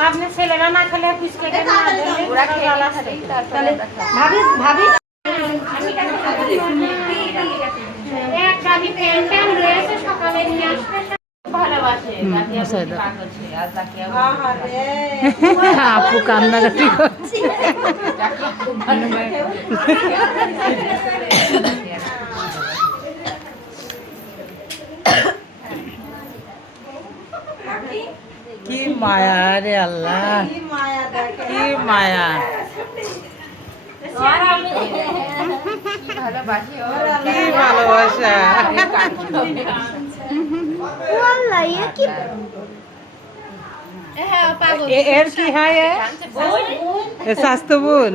আপনি ছেলেরা না খেলে বিস্কুটের না ওরা খেলে ভাবি ভাবি এক গাড়ি প্যান প্যান রয়েছে সকালে নিয়ে আসবে ভালোবাসে আপু কান্নাকাটি করছে কি মায়া রে আল্লাহ, কি মায়া, কি ভালোবাসা। এর কি হয় স্বাস্থ্য বোন